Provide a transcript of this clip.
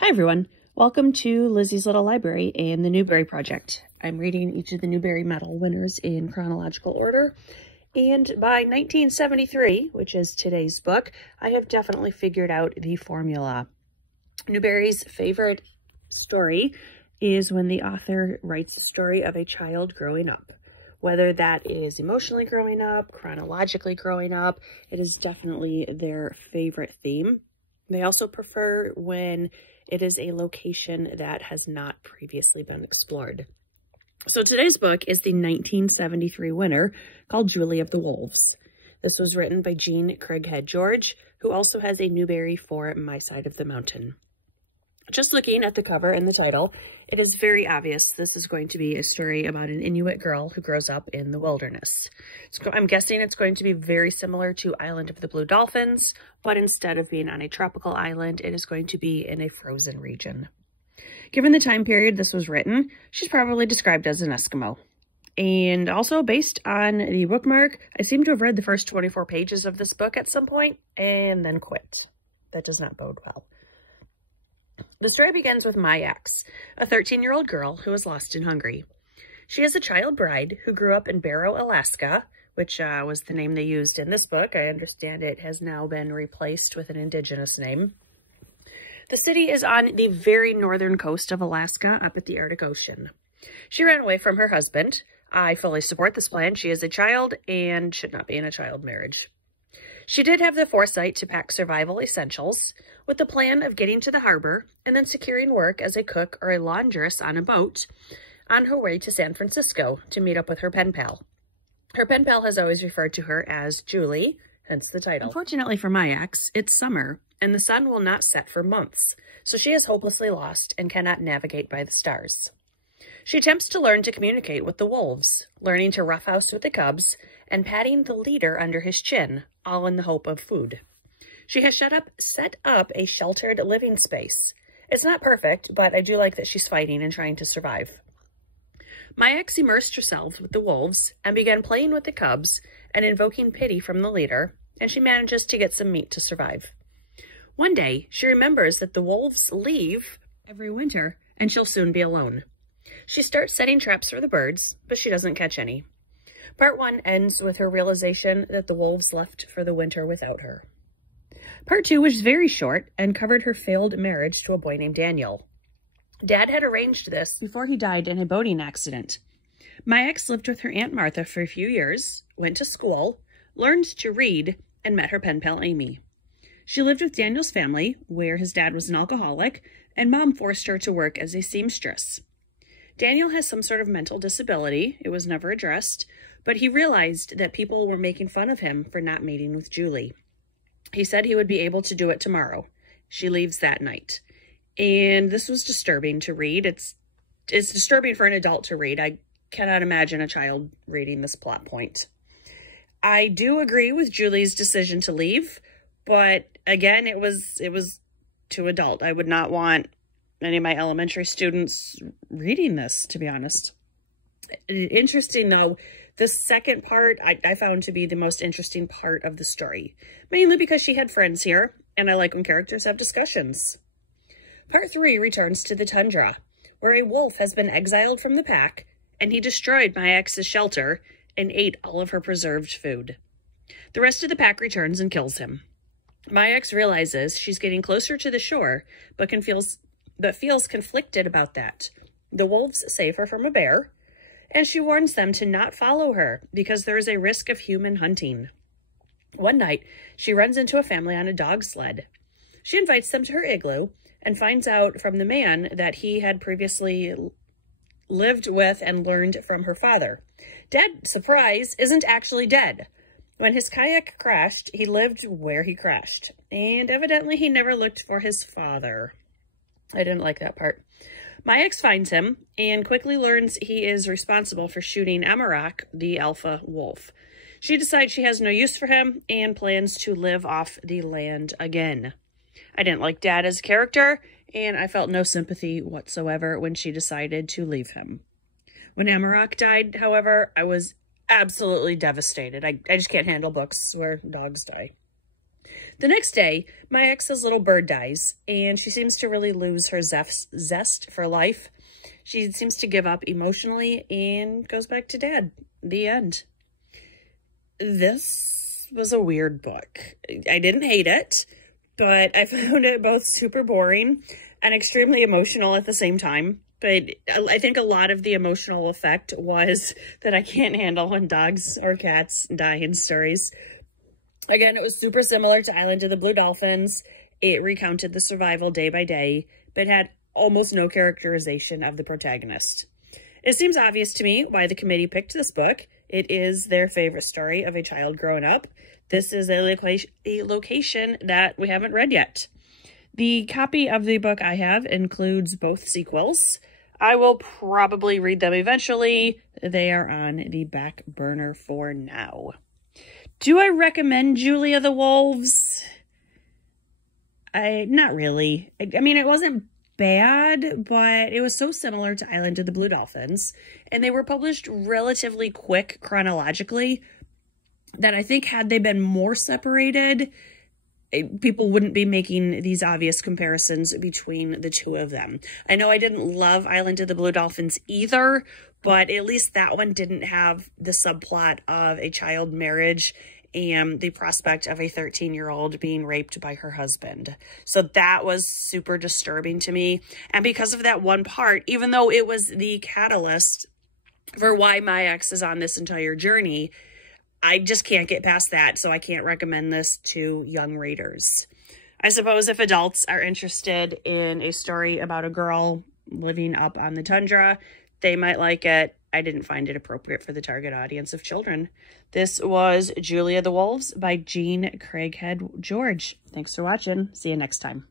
Hi everyone, welcome to Lizzie's Little Library and the Newbery Project. I'm reading each of the Newbery Medal winners in chronological order, and by 1973, which is today's book, I have definitely figured out the formula. Newbery's favorite story is when the author writes a story of a child growing up. Whether that is emotionally growing up, chronologically growing up, it is definitely their favorite theme. They also prefer when it is a location that has not previously been explored. So today's book is the 1973 winner called Julie of the Wolves. This was written by Jean Craighead George, who also has a Newbery for My Side of the Mountain. Just looking at the cover and the title, it is very obvious this is going to be a story about an Inuit girl who grows up in the wilderness. I'm guessing it's going to be very similar to Island of the Blue Dolphins, but instead of being on a tropical island, it is going to be in a frozen region. Given the time period this was written, she's probably described as an Eskimo. And also, based on the bookmark, I seem to have read the first 24 pages of this book at some point and then quit. That does not bode well. The story begins with My Ex, a 13-year-old girl who is lost in Hungary. She is a child bride who grew up in Barrow, Alaska, which was the name they used in this book. I understand it has now been replaced with an indigenous name. The city is on the very northern coast of Alaska, up at the Arctic Ocean. She ran away from her husband. I fully support this plan. She is a child and should not be in a child marriage. She did have the foresight to pack survival essentials with the plan of getting to the harbor and then securing work as a cook or a laundress on a boat on her way to San Francisco to meet up with her pen pal. Her pen pal has always referred to her as Julie, hence the title. Unfortunately for My Ex, it's summer and the sun will not set for months, so she is hopelessly lost and cannot navigate by the stars. She attempts to learn to communicate with the wolves, learning to roughhouse with the cubs, and patting the leader under his chin, all in the hope of food. She has set up a sheltered living space. It's not perfect, but I do like that she's fighting and trying to survive. My Ex immersed herself with the wolves and began playing with the cubs and invoking pity from the leader, and she manages to get some meat to survive. One day, she remembers that the wolves leave every winter, and she'll soon be alone. She starts setting traps for the birds, but she doesn't catch any. Part 1 ends with her realization that the wolves left for the winter without her. Part 2 was very short and covered her failed marriage to a boy named Daniel. Dad had arranged this before he died in a boating accident. My Ex lived with her Aunt Martha for a few years, went to school, learned to read, and met her pen pal Amy. She lived with Daniel's family, where his dad was an alcoholic, and Mom forced her to work as a seamstress. Daniel has some sort of mental disability. It was never addressed, but he realized that people were making fun of him for not meeting with Julie. He said he would be able to do it tomorrow. She leaves that night. And this was disturbing to read. It's disturbing for an adult to read. I cannot imagine a child reading this plot point. I do agree with Julie's decision to leave, but again, it was too adult. I would not want any of my elementary students reading this, to be honest. Interesting, though, the second part I found to be the most interesting part of the story, mainly because she had friends here, and I like when characters have discussions. Part 3 returns to the Tundra, where a wolf has been exiled from the pack, and he destroyed My Ex's shelter and ate all of her preserved food. The rest of the pack returns and kills him. My Ex realizes she's getting closer to the shore, but feels conflicted about that. The wolves save her from a bear, and she warns them to not follow her because there is a risk of human hunting. One night, she runs into a family on a dog sled. She invites them to her igloo and finds out from the man that he had previously lived with and learned from her father. Dad, surprise, isn't actually dead. When his kayak crashed, he lived where he crashed, and evidently he never looked for his father. I didn't like that part. My Ex finds him and quickly learns he is responsible for shooting Amarok, the alpha wolf. She decides she has no use for him and plans to live off the land again. I didn't like Dad as a character, and I felt no sympathy whatsoever when she decided to leave him. When Amarok died, however, I was absolutely devastated. I just can't handle books where dogs die. The next day, my ex's little bird dies, and she seems to really lose her zest for life. She seems to give up emotionally and goes back to Dad. The end. This was a weird book. I didn't hate it, but I found it both super boring and extremely emotional at the same time. But I think a lot of the emotional effect was that I can't handle when dogs or cats die in stories. Again, it was super similar to Island of the Blue Dolphins. It recounted the survival day by day, but had almost no characterization of the protagonist. It seems obvious to me why the committee picked this book. It is their favorite story of a child growing up. This is a location that we haven't read yet. The copy of the book I have includes both sequels. I will probably read them eventually. They are on the back burner for now. Do I recommend Julia the Wolves? Not really. I mean, it wasn't bad, but it was so similar to Island of the Blue Dolphins, and they were published relatively quick chronologically that I think had they been more separated, people wouldn't be making these obvious comparisons between the two of them. I know I didn't love Island of the Blue Dolphins either, but at least that one didn't have the subplot of a child marriage and the prospect of a 13-year-old being raped by her husband. So that was super disturbing to me. And because of that one part, even though it was the catalyst for why my ex is on this entire journey, I just can't get past that. So I can't recommend this to young readers. I suppose if adults are interested in a story about a girl living up on the tundra, they might like it. I didn't find it appropriate for the target audience of children. This was Julia the Wolves by Jean Craighead George. Thanks for watching. See you next time.